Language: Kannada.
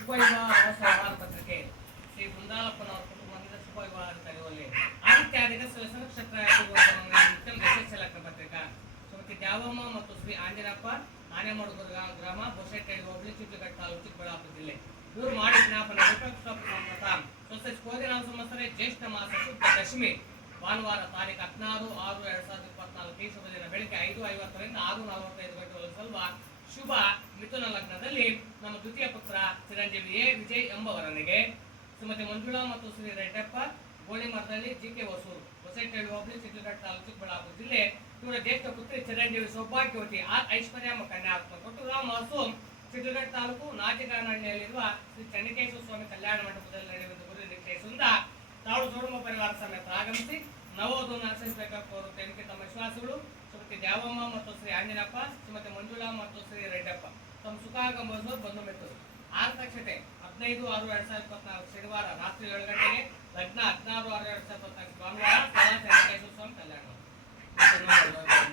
ಶುಭ ವಿವಾಹ ಪತ್ರಿಕೆ ಶ್ರೀ ಬೃಂದಾಲಪ್ಪನವರ ಕುಟುಂಬದಿಂದ ಶುಭ ವಿವಾಹ ಕರೆಯುವಲ್ಲಿ ಆದಿತ್ಯಾದಿಗ ನಕ್ಷತ್ರ ಲಗ್ನ ಪತ್ರಿಕಾ ಶ್ರೀಮತಿ ದ್ಯಾವಮ್ಮ ಮತ್ತು ಶ್ರೀ ಆಂಜನಪ್ಪ ಆನೆಮಡುಗು ಗ್ರಾಮ ಬೊಸೆಟ್ಟೆಡಿ ಹೋಬಳಿ ಚಿತ್ರಘಟ್ಟ ತಾಲೂಕು ಚಿಕ್ಕಬಳ್ಳಾಪುರ ಜಿಲ್ಲೆ. ಇವರು ಮಾಡಿ ಜ್ಞಾಪನೆ ಸೊಸೆ ಕೋದಿನ ಸಂವತ್ಸರ ಜ್ಯೇಷ್ಠ ಮಾಸ ಶುದ್ಧ ದಶಮಿ ಭಾನುವಾರ ತಾರೀಕು 16/6/2024 ಈ ಶುಭ ದಿನ ಬೆಳಿಗ್ಗೆ 5:50ರಿಂದ 6:45 ಗಂಟೆಗಳ ಸಲ್ವ ಶುಭ ಮಿಥುನ ಲಗ್ನದಲ್ಲಿ ನಮ್ಮ ದ್ವಿತೀಯ ಪುತ್ರ ಚಿರಂಜೀವಿ ಎ ವಿಜಯ್ ಎಂಬವರನಿಗೆ ಶ್ರೀಮತಿ ಮಂಜುಳಾ ಮತ್ತು ಶ್ರೀ ರೆಡ್ಡಪ್ಪ ಗೋಳಿಮರದಲ್ಲಿ ಜಿಕೆ ಹೊಸೂರು ಹೊಸಟಳ್ಳಿ ಹೋಬಳಿ ಚಿತ್ರಘಟ್ಟ ತಾಲೂಕು ಚಿಕ್ಕಬಳ್ಳಾಪುರ ಜಿಲ್ಲೆ. ಇವರ ಜ್ಯೇಷ್ಠ ಪುತ್ರಿ ಚಿರಂಜೀವಿ ಸೌಭಾಗ್ಯವತಿ ಆರ್ ಐಶ್ವರ್ಯ ಕನ್ಯಾತ್ಮ ಕೊಟ್ಟು ರಾಮವಾಸು ಚಿತ್ರಘಟ್ಟ ತಾಲೂಕು ನಾಚಿಗಾನಹಳ್ಳಿಯಲ್ಲಿರುವ ಶ್ರೀ ಚಂಡಿಕೇಶ್ವರ ಸ್ವಾಮಿ ಕಲ್ಯಾಣ ಮಂಟಪದಲ್ಲಿ ನಡೆಯುವುದು ಗುರು ನಿಶ್ಚಯಿಸಿದ ತಾವು ಜೋಡುಂಬ ಪರಿವಾರ ಸಮೇತ ಆಗಮಿಸಿ ನವೋದನ್ನು ಆಚರಿಸಬೇಕಾಗುವ ತಮ್ಮ ವಿಶ್ವಾಸಗಳು ಶ್ರೀಮತಿ ದ್ಯಾವಮ್ಮ ಮತ್ತು ಶ್ರೀ ಆಂಜನಪ್ಪ ಶ್ರೀಮತಿ ಮಂಜುಳಾ ಮತ್ತು ಶ್ರೀ ರೆಡ್ಡಪ್ಪ ತಮ್ಮ ಸುಖಾಗಂಬರು ಬಂಧು ಮೆಟ್ಟರು. ಆರ್ಥಕ್ಷತೆ 15/6/2024 ಶನಿವಾರ ರಾತ್ರಿ 7 ಗಂಟೆಗೆ, ಲಗ್ನ 16/6/2024 ಭಾನುವಾರ